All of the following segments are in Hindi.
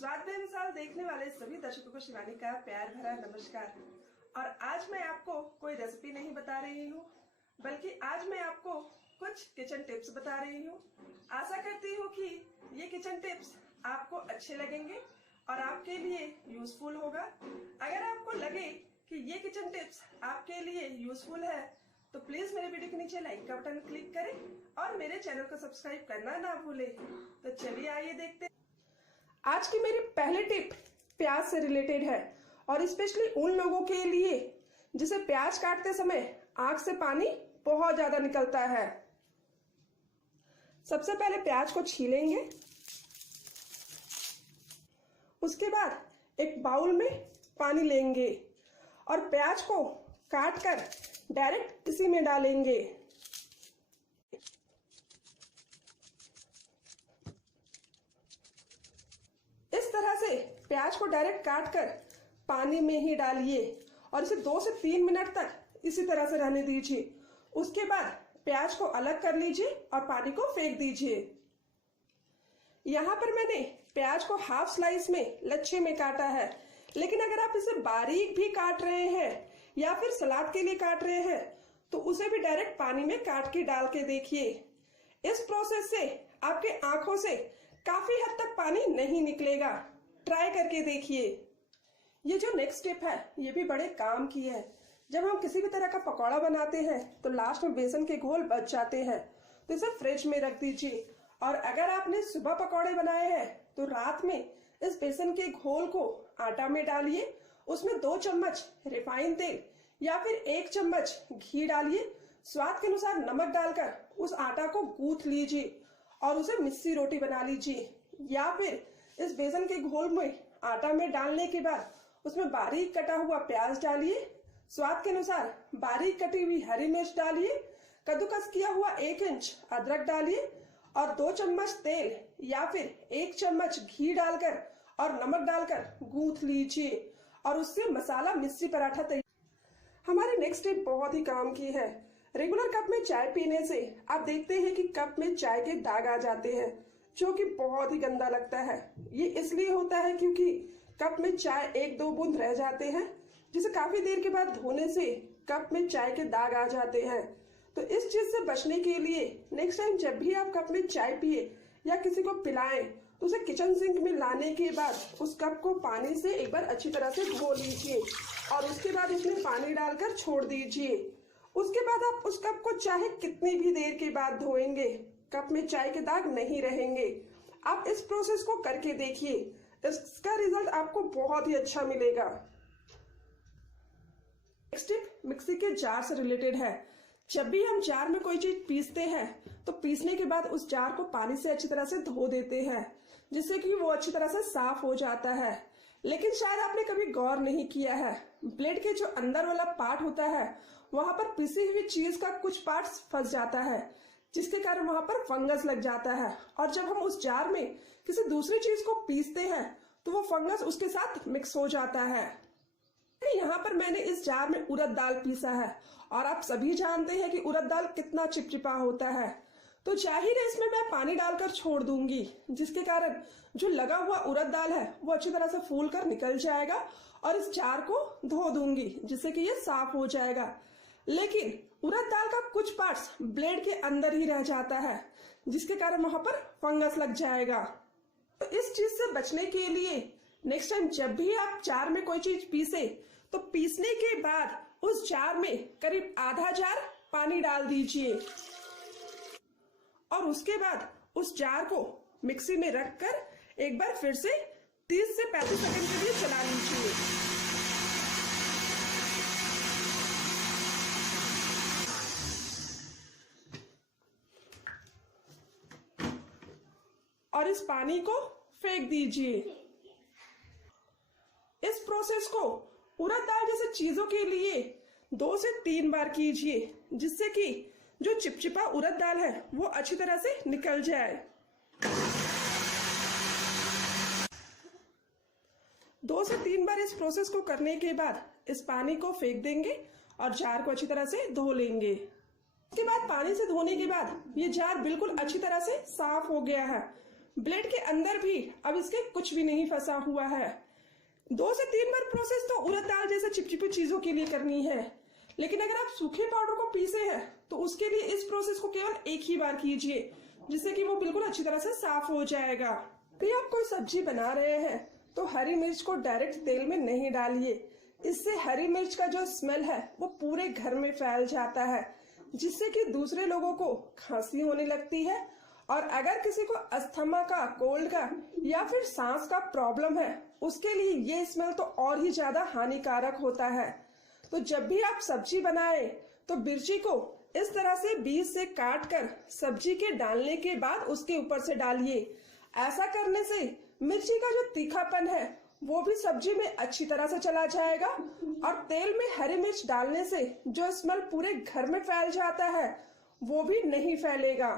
स्वाद बेमिसाल देखने वाले सभी दर्शकों को शिवानी का प्यार भरा नमस्कार। और आज मैं आपको कोई रेसिपी नहीं बता रही हूँ, बल्कि आज मैं आपको कुछ किचन टिप्स बता रही हूँ। आशा करती हूँ कि ये किचन टिप्स आपको अच्छे लगेंगे और आपके लिए यूजफुल होगा। अगर आपको लगे कि ये किचन टिप्स आपके लिए यूजफुल है तो प्लीज मेरे वीडियो के नीचे लाइक का बटन क्लिक करें और मेरे चैनल को सब्सक्राइब करना ना भूलें। तो चलिए आइए देखते हैं। आज की मेरी पहली टिप प्याज से रिलेटेड है और स्पेशली उन लोगों के लिए जिसे प्याज काटते समय आंख से पानी बहुत ज्यादा निकलता है। सबसे पहले प्याज को छीलेंगे, उसके बाद एक बाउल में पानी लेंगे और प्याज को काटकर डायरेक्ट इसी में डालेंगे। इस तरह से प्याज को डायरेक्ट काटकर पानी में ही डालिए और इसे 2 से 3 मिनट तक इसी तरह से रहने दीजिए। उसके बाद प्याज को अलग कर लीजिए और पानी को फेंक दीजिए। यहाँ पर मैंने प्याज को हाफ स्लाइस में लच्छे में काटा है, लेकिन अगर आप इसे बारीक भी काट रहे हैं या फिर सलाद के लिए काट रहे हैं तो उसे भी डायरेक्ट पानी में काट के डाल के देखिए। इस प्रोसेस से आपके आंखों से काफी हद तक पानी नहीं निकलेगा। ट्राई करके देखिए। ये जो नेक्स्ट स्टेप है ये भी बड़े काम की है। जब हम किसी भी तरह का पकौड़ा बनाते हैं तो लास्ट में बेसन के घोल बच जाते हैं, तो इसे फ्रिज में रख दीजिए। और अगर आपने सुबह पकौड़े बनाए हैं तो रात में इस बेसन के घोल को आटा में डालिए, उसमें 2 चम्मच रिफाइंड तेल या फिर 1 चम्मच घी डालिए, स्वाद के अनुसार नमक डालकर उस आटा को गूंथ लीजिए और उसे मिस्सी रोटी बना लीजिए। या फिर इस बेसन के घोल में आटा में डालने के बाद उसमें बारीक कटा हुआ प्याज डालिए, स्वाद के अनुसार बारीक कटी हुई हरी मिर्च डालिए, कद्दूकस किया हुआ 1 इंच अदरक डालिए और 2 चम्मच तेल या फिर 1 चम्मच घी डालकर और नमक डालकर गूंथ लीजिए और उससे मसाला मिस्सी पराठा तैयार। हमारी नेक्स्ट टिप बहुत ही काम की है। रेगुलर कप में चाय पीने से आप देखते हैं कि कप में चाय के दाग आ जाते हैं, जो कि बहुत ही गंदा लगता है। ये इसलिए होता है क्योंकि कप में चाय 1-2 बूंद रह जाते हैं, जिसे काफी देर के बाद धोने से कप में चाय के दाग आ जाते हैं। तो इस चीज से बचने के लिए नेक्स्ट टाइम जब भी आप कप में चाय पिए या किसी को पिलाएं तो उसे किचन सिंक में लाने के बाद उस कप को पानी से एक बार अच्छी तरह से धो लीजिए और उसके बाद उसमें पानी डालकर छोड़ दीजिए। उसके बाद आप उस कप को चाहे कितनी भी देर के बाद धोएंगे, कप में चाय के दाग नहीं रहेंगे। आप इस प्रोसेस को करके देखिए, इसका रिजल्ट आपको बहुत ही अच्छा मिलेगा। नेक्स्ट टिप मिक्सी के जार से रिलेटेड है। जब भी हम जार में कोई चीज पीसते हैं तो पीसने के बाद उस जार को पानी से अच्छी तरह से धो देते हैं, जिससे कि वो अच्छी तरह से साफ हो जाता है। लेकिन शायद आपने कभी गौर नहीं किया है, ब्लेड के जो अंदर वाला पार्ट होता है वहां पर पिसी हुई चीज का कुछ पार्ट फंस जाता है, जिसके कारण वहां पर फंगस लग जाता है। और जब हम उस जार में किसी दूसरी चीज को पीसते हैं तो वो फंगस उसके साथ मिक्स हो जाता है। यहाँ पर मैंने इस जार में उड़द दाल पीसा है और आप सभी जानते हैं कि उड़द दाल कितना चिपचिपा होता है, तो जाहिर है इसमें मैं पानी डालकर छोड़ दूंगी, जिसके कारण जो लगा हुआ उड़द दाल है वो अच्छी तरह से फूल कर निकल जाएगा और इस जार को धो दूंगी, जिससे कि ये साफ हो जाएगा। लेकिन उड़द दाल का कुछ पार्ट्स ब्लेड के अंदर ही रह जाता है, जिसके कारण वहां पर फंगस लग जाएगा। तो इस चीज से बचने के लिए नेक्स्ट टाइम जब भी आप जार में कोई चीज पीसे तो पीसने के बाद उस जार में करीब आधा जार पानी डाल दीजिए और उसके बाद उस जार को मिक्सी में रखकर एक बार फिर से 30 से 35 सेकंड के लिए चला लीजिए। और इस पानी को फेंक दीजिए। इस प्रोसेस को उड़द दाल जैसे चीजों के लिए 2 से 3 बार कीजिए, जिससे कि जो चिपचिपा उड़द दाल है वो अच्छी तरह से निकल जाए। 2 से 3 बार इस प्रोसेस को करने के बाद इस पानी को फेंक देंगे और जार को अच्छी तरह से धो लेंगे। इसके बाद पानी से धोने के बाद ये जार बिल्कुल अच्छी तरह से साफ हो गया है। ब्लेड के अंदर भी अब इसके कुछ भी नहीं फंसा हुआ है। 2 से 3 बार प्रोसेस तो उड़द दाल जैसे चिपचिपी चीजों के लिए करनी है, लेकिन अगर आप सूखे पाउडर को पीसे हैं तो उसके लिए इस प्रोसेस को केवल एक ही बार कीजिए, जिससे कि वो बिल्कुल अच्छी तरह से साफ हो जाएगा। तो आप कोई सब्जी बना रहे हैं तो हरी मिर्च को डायरेक्ट तेल में नहीं डालिए। इससे हरी मिर्च का जो स्मेल है वो पूरे घर में फैल जाता है, जिससे कि दूसरे लोगों को खांसी होने लगती है। और अगर किसी को अस्थमा का, कोल्ड का या फिर सांस का प्रॉब्लम है, उसके लिए ये स्मेल तो और ही ज्यादा हानिकारक होता है। तो जब भी आप सब्जी बनाए तो मिर्ची को इस तरह से बीच से काट कर सब्जी के डालने के बाद उसके ऊपर से डालिए। ऐसा करने से मिर्ची का जो तीखापन है वो भी सब्जी में अच्छी तरह से चला जाएगा, और तेल में हरी मिर्च डालने से जो स्मेल पूरे घर में फैल जाता है वो भी नहीं फैलेगा।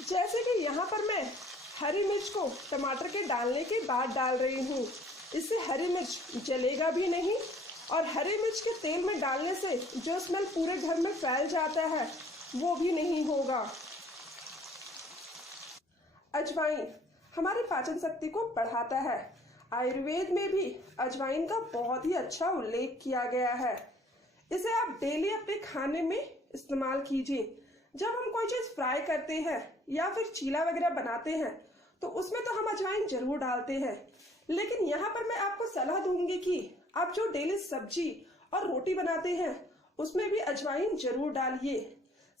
जैसे कि यहाँ पर मैं हरी मिर्च को टमाटर के डालने के बाद डाल रही हूँ, इससे हरी मिर्च जलेगा भी नहीं, और हरी मिर्च के तेल में डालने से जो स्मेल पूरे घर में फैल जाता है वो भी नहीं होगा। अजवाइन हमारी पाचन शक्ति को बढ़ाता है। आयुर्वेद में भी अजवाइन का बहुत ही अच्छा उल्लेख किया गया है। इसे आप डेली अपने खाने में इस्तेमाल कीजिए। जब हम कोई चीज फ्राई करते हैं या फिर चीला वगैरह बनाते हैं तो उसमें तो हम अजवाइन जरूर डालते हैं, लेकिन यहाँ पर मैं आपको सलाह दूंगी कि आप जो डेली सब्जी और रोटी बनाते हैं उसमें भी अजवाइन जरूर डालिए।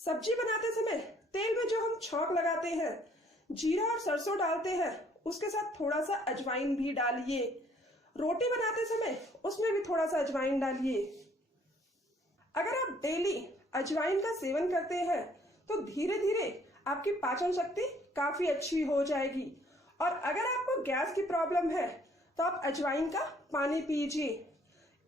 सब्जी बनाते समय तेल में जो हम छौंक लगाते हैं, जीरा और सरसों डालते हैं, उसके साथ थोड़ा सा अजवाइन भी डालिए। रोटी बनाते समय उसमें भी थोड़ा सा अजवाइन डालिए। अगर आप डेली अजवाइन का सेवन करते हैं तो धीरे धीरे आपकी पाचन शक्ति काफी अच्छी हो जाएगी। और अगर आपको गैस की प्रॉब्लम है तो आप अजवाइन का पानी पीजिए।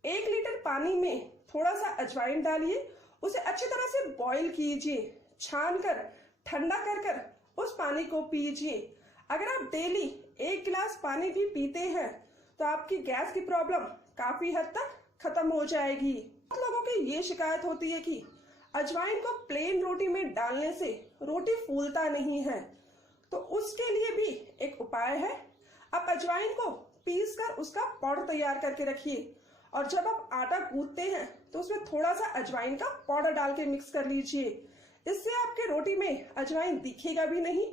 1 लीटर पानी में थोड़ा सा अजवाइन डालिए, उसे अच्छी तरह से बॉईल कीजिए, छान कर ठंडा कर कर उस पानी को पीजिए। अगर आप डेली 1 गिलास पानी भी पीते हैं तो आपकी गैस की प्रॉब्लम काफी हद तक खत्म हो जाएगी। बहुत लोगों की ये शिकायत होती है कि अजवाइन को प्लेन रोटी में डालने से रोटी फूलता नहीं है, तो उसके लिए भी एक उपाय है। आप अजवाइन को पीस कर उसका पाउडर तैयार करके रखिए, और जब आप आटा गूंथते हैं तो उसमें थोड़ा सा अजवाइन का पाउडर डाल के मिक्स कर लीजिए। इससे आपके रोटी में अजवाइन दिखेगा भी नहीं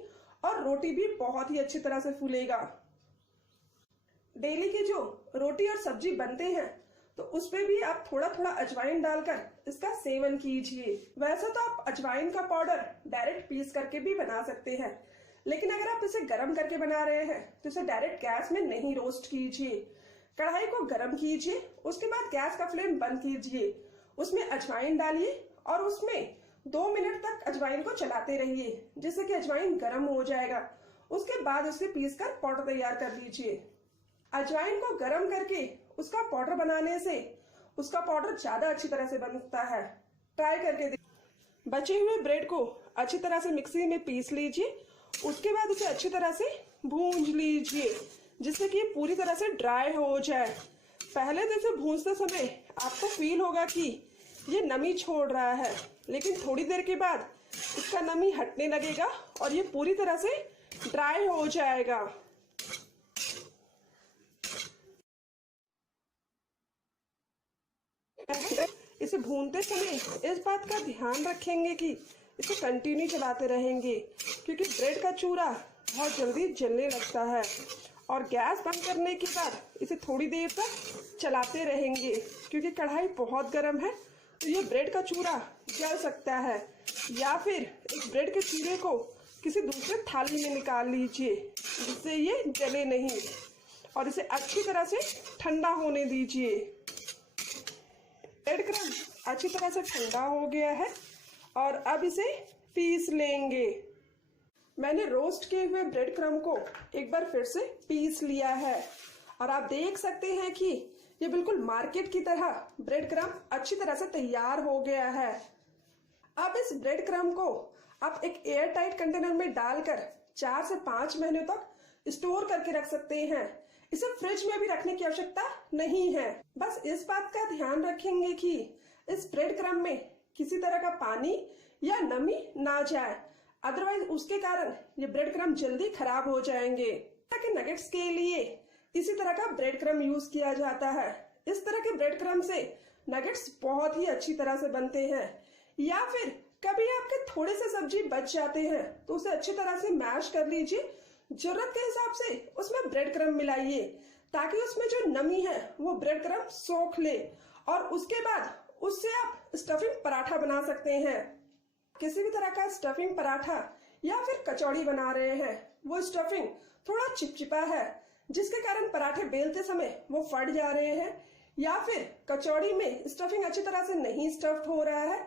और रोटी भी बहुत ही अच्छी तरह से फूलेगा। डेली की जो रोटी और सब्जी बनते हैं तो उसमें भी आप थोड़ा थोड़ा अजवाइन डालकर इसका सेवन कीजिए। वैसे तो आप अजवाइन का पाउडर डायरेक्ट पीस करके भी बना सकते हैं, लेकिन अगर आप इसे गर्म करके बना रहे हैं तो इसे डायरेक्ट गैस में नहीं रोस्ट कीजिए। कढ़ाई को गर्म कीजिए, उसके बाद गैस का फ्लेम बंद कीजिए, उसमें अजवाइन डालिए और उसमें 2 मिनट तक अजवाइन को चलाते रहिए, जिससे कि अजवाइन गर्म हो जाएगा। उसके बाद उसे पीस कर पाउडर तैयार कर लीजिए। अजवाइन को गर्म करके उसका पाउडर बनाने से उसका पाउडर ज्यादा अच्छी तरह से बनता है। ट्राई करके देखिए। बचे हुए ब्रेड को अच्छी तरह से मिक्सी में पीस लीजिए, उसके बाद उसे अच्छी तरह से भूंज लीजिए, जिससे कि पूरी तरह से ड्राई हो जाए। पहले तो इसे भूंजते समय आपको फील होगा कि ये नमी छोड़ रहा है, लेकिन थोड़ी देर के बाद इसका नमी हटने लगेगा और ये पूरी तरह से ड्राई हो जाएगा। इसे भूनते समय इस बात का ध्यान रखेंगे कि इसे कंटिन्यू चलाते रहेंगे, क्योंकि ब्रेड का चूरा बहुत जल्दी जलने लगता है। और गैस बंद करने के बाद इसे थोड़ी देर तक चलाते रहेंगे, क्योंकि कढ़ाई बहुत गर्म है तो ये ब्रेड का चूरा जल सकता है। या फिर इस ब्रेड के चूरे को किसी दूसरे थाली में निकाल लीजिए, जिससे ये जले नहीं, और इसे अच्छी तरह से ठंडा होने दीजिए। ब्रेड क्रम्ब अच्छी तरह से ठंडा हो गया है और अब इसे पीस लेंगे। मैंने रोस्ट किए हुए ब्रेड क्रम्ब को एक बार फिर से पीस लिया है, और आप देख सकते हैं कि ये बिल्कुल मार्केट की तरह ब्रेड क्रम्ब अच्छी तरह से तैयार हो गया है। अब इस ब्रेड क्रम्ब को आप एक एयर टाइट कंटेनर में डालकर 4 से 5 महीने तक स्टोर करके रख सकते हैं। इसे फ्रिज में भी रखने की आवश्यकता नहीं है। बस इस बात का ध्यान रखेंगे कि इस ब्रेड क्रम्ब में किसी तरह का पानी या नमी ना जाए। अदरवाइज उसके कारण ये ब्रेड क्रम्ब जल्दी खराब हो जाएंगे। ताकि नगेट्स के लिए इसी तरह का ब्रेड क्रम्ब यूज किया जाता है। इस तरह के ब्रेड क्रम्ब से नगेट्स बहुत ही अच्छी तरह से बनते हैं। या फिर कभी आपके थोड़े से सब्जी बच जाते हैं तो उसे अच्छी तरह से मैश कर लीजिए। जरूरत के हिसाब से उसमें ब्रेड क्रम्ब मिलाइए ताकि उसमें जो नमी है वो ब्रेड क्रम्ब सोख ले, और उसके बाद उससे आप स्टफिंग पराठा बना सकते हैं। किसी भी तरह का स्टफिंग पराठा या फिर कचौड़ी बना रहे हैं, वो स्टफिंग थोड़ा चिपचिपा है जिसके कारण पराठे बेलते समय वो फट जा रहे हैं, या फिर कचौड़ी में स्टफिंग अच्छी तरह से नहीं स्टफ्ड हो रहा है,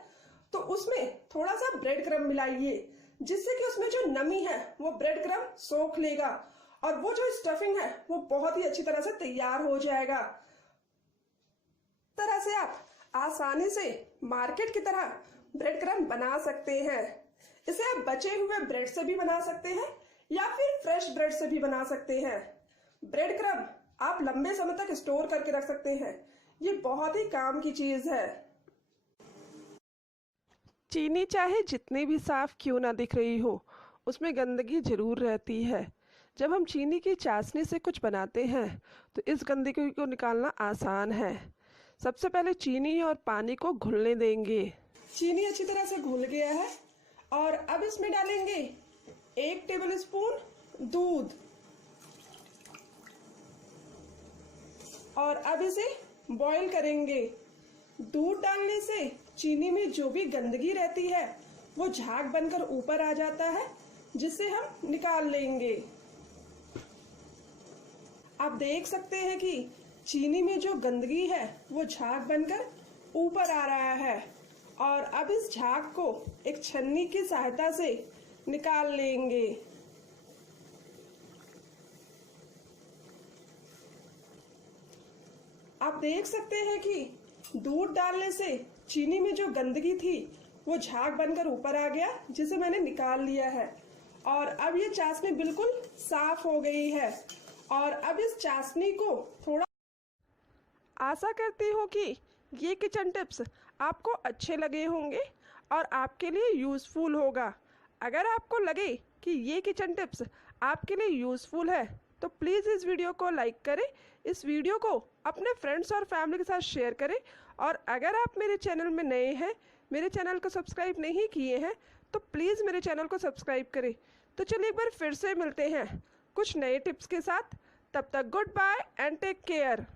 तो उसमें थोड़ा सा ब्रेड क्रम्ब मिलाइए जिससे कि उसमें जो नमी है वो ब्रेड क्रम्ब सोख लेगा और वो जो स्टफिंग है वो बहुत ही अच्छी तरह से तैयार हो जाएगा। तरह से आप आसानी से मार्केट की तरह ब्रेड क्रम्ब बना सकते हैं। इसे आप बचे हुए ब्रेड से भी बना सकते हैं या फिर फ्रेश ब्रेड से भी बना सकते हैं। ब्रेड क्रम्ब आप लंबे समय तक स्टोर करके रख सकते हैं। ये बहुत ही काम की चीज है। चीनी चाहे जितनी भी साफ क्यों ना दिख रही हो, उसमें गंदगी जरूर रहती है। जब हम चीनी की चाशनी से कुछ बनाते हैं तो इस गंदगी को निकालना आसान है। सबसे पहले चीनी और पानी को घुलने देंगे। चीनी अच्छी तरह से घुल गया है और अब इसमें डालेंगे 1 टेबल स्पून दूध और अब इसे बॉईल करेंगे। दूध डालने से चीनी में जो भी गंदगी रहती है वो झाग बनकर ऊपर आ जाता है, जिसे हम निकाल लेंगे। आप देख सकते हैं कि चीनी में जो गंदगी है वो झाग बनकर ऊपर आ रहा है, और अब इस झाग को एक छन्नी की सहायता से निकाल लेंगे। आप देख सकते हैं कि दूध डालने से चीनी में जो गंदगी थी वो झाग बनकर ऊपर आ गया, जिसे मैंने निकाल लिया है। और अब ये चाशनी बिल्कुल साफ हो गई है। और अब इस चाशनी को थोड़ा, आशा करती हूँ कि ये किचन टिप्स आपको अच्छे लगे होंगे और आपके लिए यूज़फुल होगा। अगर आपको लगे कि ये किचन टिप्स आपके लिए यूज़फुल है तो प्लीज़ इस वीडियो को लाइक करें, इस वीडियो को अपने फ्रेंड्स और फैमिली के साथ शेयर करें। और अगर आप मेरे चैनल में नए हैं, मेरे चैनल को सब्सक्राइब नहीं किए हैं, तो प्लीज़ मेरे चैनल को सब्सक्राइब करें। तो चलिए एक बार फिर से मिलते हैं कुछ नए टिप्स के साथ। तब तक good bye and take care.